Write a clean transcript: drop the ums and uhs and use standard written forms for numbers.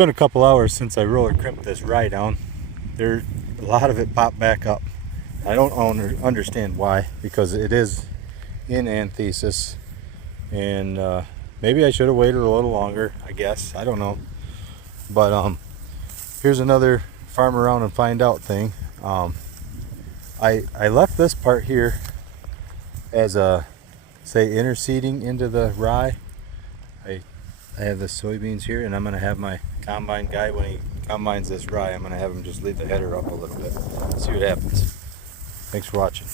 been a couple hours since I roller crimped this rye down. A lot of it popped back up. I don't understand why, because it is in anthesis, and maybe I should have waited a little longer, I guess. I don't know. But here's another farm around and find out thing. I left this part here as a, say, interseeding into the rye. I have the soybeans here, and I'm going to have my combine guy, when he combines this rye, I'm going to have him just leave the header up a little bit. See what happens. Thanks for watching.